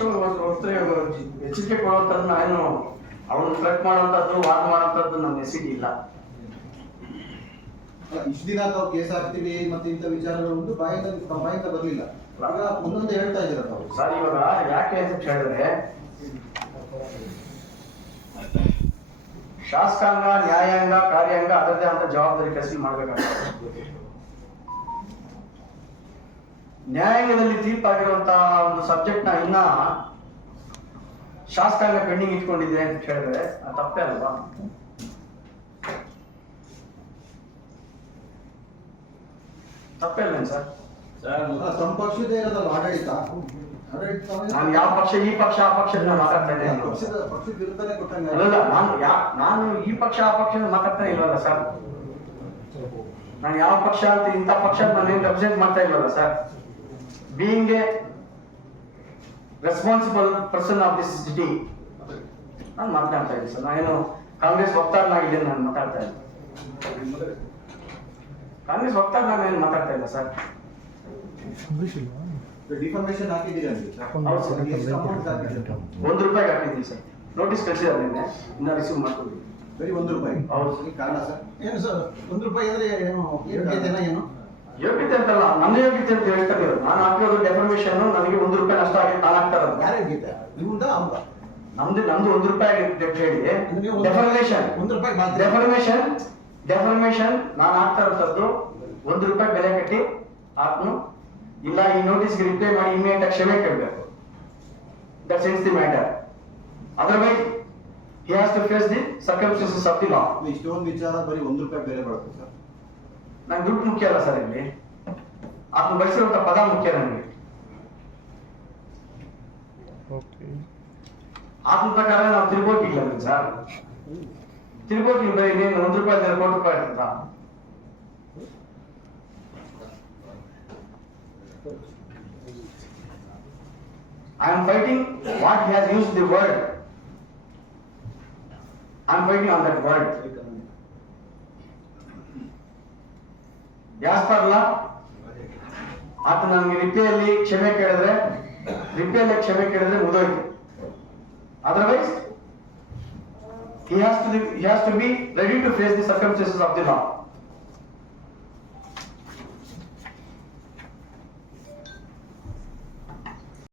ಪ್ರತಿಪಕ್ಷ ಎಚ್ಚರಿಕೆ ಕೊಡುವಂಥದ್ದು ಏನು ಅವನು ಟ್ರಕ್ ಮಾಡುವಂಥದ್ದು ವಾದ ಮಾಡುವಂಥದ್ದು ನಮ್ಮ ಎಸಿಗೆ ಇಲ್ಲ. ಇಷ್ಟು ದಿನ ತಾವು ಕೇಸ್ ಹಾಕ್ತೀವಿ ಮತ್ತೆ ಇಂಥ ವಿಚಾರಗಳು ಒಂದು ಬಾಯಿಂದ ಬರಲಿಲ್ಲ. ಇವಾಗ ಒಂದೊಂದು ಹೇಳ್ತಾ ಇದ್ದೀರ ತಾವು. ಸರ್ ಇವಾಗ ಯಾಕೆ ಅಂತ ಹೇಳಿದ್ರೆ ಶಾಸಕಾಂಗ, ನ್ಯಾಯಾಂಗ, ಕಾರ್ಯಾಂಗ ಅದರದೇ ಅಂತ ಜವಾಬ್ದಾರಿ ಕೆಲಸ ಮಾಡಬೇಕಾಗ್ತದೆ. ನ್ಯಾಯಾಂಗದಲ್ಲಿ ತೀರ್ಪಾಗಿರುವಂತಹ ಒಂದು ಸಬ್ಜೆಕ್ಟ್ ನ ಇನ್ನ ಶಾಸಕಾಂಗ ಪೆಂಡಿಂಗ್ ಇಟ್ಕೊಂಡಿದೆ ಅಂತ ಹೇಳಿದ್ರೆ ತಪ್ಪೇ ಅಲ್ವಾ? ತಪ್ಪೇ ಅಲ್ವೇನು ಸರ್? ತಮ್ಮ ಪಕ್ಷದೇ ಇರೋದಲ್ಲ ಆಡಳಿತ. ನಾನು ಯಾವ ಪಕ್ಷ, ಈ ಪಕ್ಷ, ಆ ಪಕ್ಷ ಮಾತಾಡ್ತಾ ಇದ್ದೇನೆ. ಪಕ್ಷದ ವಿರುದ್ಧನೇ ಕೊಟ್ಟಂಗೆ. ಅಲ್ಲ, ನಾನು ಈ ಪಕ್ಷ ಆ ಪಕ್ಷ ಮಾತಾಡ್ತಾನೆ ಇಲ್ವಲ್ಲ ಸರ್. ನಾನು ಯಾವ ಪಕ್ಷ ಅಂತ ಇಂಥ ಪಕ್ಷ ನಾನು ರೆಪ್ರೆಸೆಂಟ್ ಮಾಡ್ತಾ ಇಲ್ವಲ್ಲ sir. Being A responsible person of this city ನಾನು ಮಾತನಾಡ್ತಾ ಇದ್ದೀನಿ ಸರ್. ನಾನೇನು ಕಾಂಗ್ರೆಸ್ ವಕ್ತಾರನಾಗಿದ್ದೇನೆ, ನಾನು ಮಾತಾಡ್ತಾ ಇಲ್ಲ. ಕಾಂಗ್ರೆಸ್ ವಕ್ತಾರ ನಾನು ಮಾತಾಡ್ತಾ ಇಲ್ಲ ಸರ್. ಡಿಫಾರ್ಮೇಶನ್ ಹಾಕಿದ್ದೀರಿ ಅಂತ ₹1 ಹಾಕಿದ್ದೀನಿ ಸರ್. ನೋಟಿಸ್ ಕಳಿಸಿದ್ದಾರೆ ನಿನ್ನೆ, ಇನ್ನ ರಿಸೀವ್ ಮಾಡ್ಕೊಡಿ. ಬರೀ ₹1. ಹೌದು. ಕಾರಣ ಸರ್ ಏನು ಸರ್? ₹1 ಅಂದ್ರೆ ಏನು ಯೋಗ್ಯತೆನಾ ಏನು? ಯೋಗ್ಯತೆ ಅಂತಲ್ಲ, ನನ್ನ ಯೋಗ್ಯತೆ ಅಂತ ಹೇಳ್ತಾ ಇರೋದು. ನಾನು ಹಾಕಿರೋದು ಡೆಫರ್ಮೇಶನ್, ನನಗೆ ₹1 ನಷ್ಟ ಆಗಿ ನಾನು ಹಾಕ್ತಾ ಇರೋದು. ಯಾರ ಯೋಗ್ಯತೆ? ನಿಮ್ದ ಅವ್ರ? ನಮ್ದು ₹1 ಅಂತ ಹೇಳಿ ಡೆಫರ್ಮೇಶನ್ ನಾನು ಹಾಕ್ತಾ ಇರೋದು ₹1 ಬೆಲೆ ಕಟ್ಟಿ ಹಾಕ್ನು ಇಲ್ಲ. ಈ ನೋಟಿಸ್ಗೆ ರಿಪ್ಲೈ ಮಾಡಿ ಇಮಿಡಿಯೇಟ್ ಆಗಿ ಕ್ಷಮೆ ಕೇಳಬೇಕು. That's it's the matter. Otherwise he has to face the circumstances of the law. ಇಷ್ಟೊಂದು ವಿಚಾರ ಬರೀ ₹1 ಬೆಲೆ ಬರುತ್ತೆ ಸರ್. ನಂಗೆ ದುಡ್ಡು ಮುಖ್ಯ ಅಲ್ಲ ಸರ್. ಇಲ್ಲಿ ಅದನ್ನ ಬಳಸಿರುವಂತ ಪದ ಮುಖ್ಯ ನನಗೆ. ಆತನ ಪ್ರಕಾರ ನಾವು ತಿರುಗೋಕಿಲ್ಲ ಸರ್. ತಿರುಗೋಕಿ ಬರೀ ನೀನು ₹1 ₹1 ಇರ್ತದ. I am fighting what he has used the word. I am fighting on that word. As per law, ಆತ ನನಗೆ ರಿಪ್ಲೈಯಲ್ಲಿ ಕ್ಷಮೆ ಕೇಳಿದ್ರೆ ಮುಗಿದೋಯ್ತು. Otherwise, he has to be ready to face the circumstances of the law.